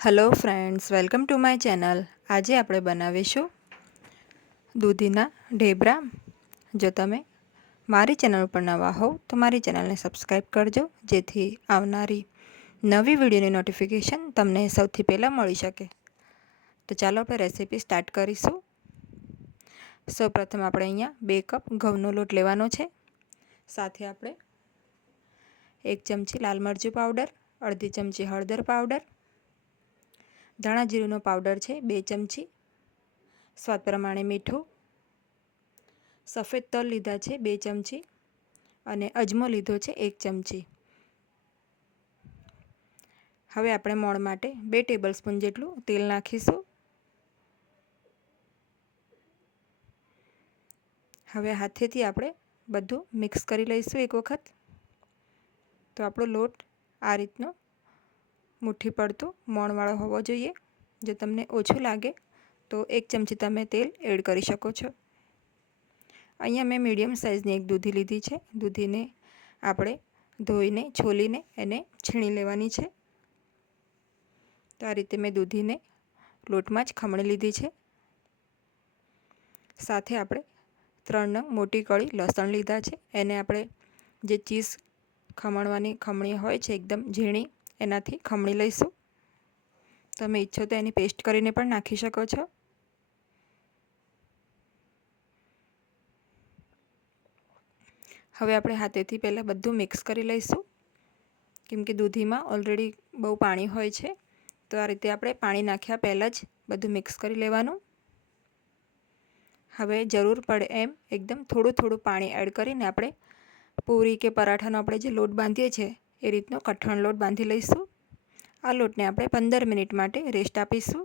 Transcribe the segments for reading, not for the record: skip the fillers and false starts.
Hello friends, welcome to my channel. આજે આપણે બનાવીશું દૂધીના ઢેબરા। જો તમે મારી ચેનલ પર નવા હોવ તો મારી ચેનલને સબસ્ક્રાઈબ કરજો, જેથી આવનારી નવી વિડીયોની નોટિફિકેશન તમને સૌથી પહેલાં મળી શકે। તો ચાલો આપણે રેસીપી સ્ટાર્ટ કરીશું। સૌપ્રથમ આપણે અહીંયા 2 કપ ઘઉંનો લોટ લેવાનો છે। સાથે આપણે 1 ચમચી લાલ મરચું પાવડર, અડધી ચમચી હળદર પાવડર, धाणा जीरुनो पाउडर है 2 चमची, स्वाद प्रमाणे मीठू, सफेद तल लीधा है 2 चमची अने अजमो लीधो है 1 चमची। हवे आपणे मोण माटे 2 टेबलस्पून जेटलुं तेल नाखीशुं। हवे हाथेथी आपणे बधुं मिक्स करी लईशुं एक वखत। तो आपणो लोट आ रीतनो मुठ्ठी पड़तो मोणवाळो होवो जोईए। जो तमने ओछुं लागे तो 1 चमची तमे तेल एड करी शको छो। अहींया मैं मीडियम साइज़नी एक दूधी लीधी छे। दूधीने आपणे धोईने छोलीने एने छीणी लेवानी छे। तो आ रीते मैं दूधीने लोटमां ज खमणी लीधी छे। साथे आपणे 3 नंग मोटी कળી लसण लीधा छे। एने आपणे जे चीज खमणवानी खमणी होय छे एकदम झीणी एनाथी खमणी लईशुं। તમે ઈચ્છો તો એની પેસ્ટ કરીને પણ નાખી શકો છો। હવે આપણે હાથેથી પહેલાં બધું મિક્સ કરી લઈશું, કેમ કે દૂધીમાં ઓલરેડી બહુ પાણી હોય છે। તો આ રીતે આપણે પાણી નાખ્યા પહેલાં જ બધું મિક્સ કરી લેવાનું। હવે જરૂર પડે એમ એકદમ થોડું થોડું પાણી એડ કરીને આપણે પૂરી કે પરાઠાનો આપણે જે લોટ બાંધીએ છીએ એ રીતનો કઠણ લોટ બાંધી લઈશું। આ લોટને આપણે 15 મિનિટ માટે રેસ્ટ આપીશું।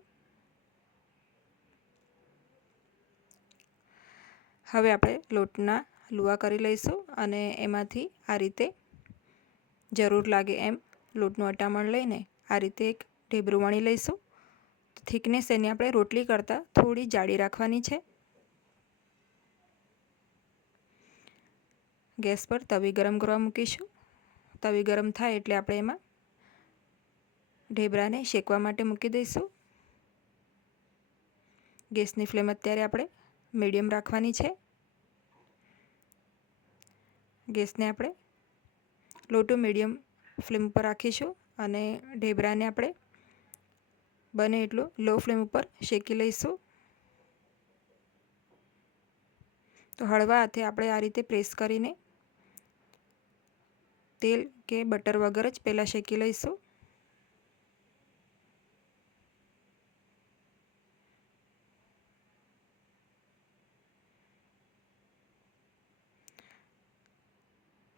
હવે આપણે લોટના લુવા કરી લઈશું અને એમાંથી આ રીતે જરૂર લાગે એમ લોટનું અટામણ લઈને આ રીતે એક ઢેબરું વણી લઈશું। થિકનેસ એની આપણે રોટલી કરતાં થોડી જાડી રાખવાની છે। ગેસ પર તવી ગરમ કરવા મૂકીશું। તવી ગરમ થાય એટલે આપણે એમાં ઢેબરાને શેકવા માટે મૂકી દઈશું। ગેસની ફ્લેમ અત્યારે આપણે મીડિયમ રાખવાની છે। ગેસને આપણે લો ટુ મીડિયમ ફ્લેમ પર રાખીશું અને ઢેબરાને આપણે બને એટલું લો ફ્લેમ ઉપર શેકી લઈશું। તો હળવા હાથે આપણે આ રીતે પ્રેસ કરીને તેલ કે બટર વગર જ પહેલાં શેકી લઈશું।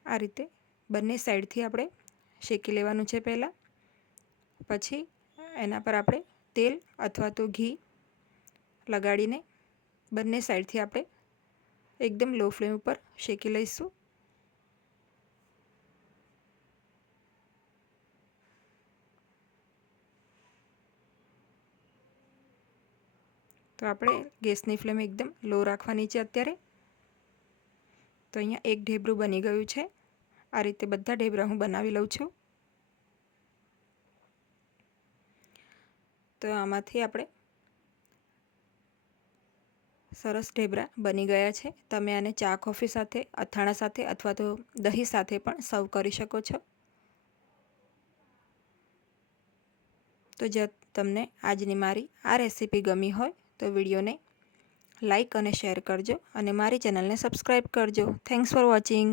આ રીતે બંને સાઈડથી આપણે શેકી લેવાનું છે પહેલાં। પછી એના પર આપણે તેલ અથવા તો ઘી લગાડીને બંને સાઈડથી આપણે એકદમ લો ફ્લેમ ઉપર શેકી લઈશું। તો આપણે ગેસની ફ્લેમ એકદમ લો રાખવાની છે અત્યારે। તો અહીંયા એક ઢેબરું બની ગયું છે। આ રીતે બધા ઢેબરા હું બનાવી લઉં છું। તો આમાંથી આપણે સરસ ઢેબરા બની ગયા છે। તમે આને ચા કોફી સાથે, અથાણા સાથે અથવા તો દહીં સાથે પણ સર્વ કરી શકો છો। તો જો તમને આજની મારી આ રેસીપી ગમી હોય તો વિડીયોને લાઈક અને શેર કરજો અને મારી ચેનલને સબસ્ક્રાઈબ કરજો। Thanks for watching.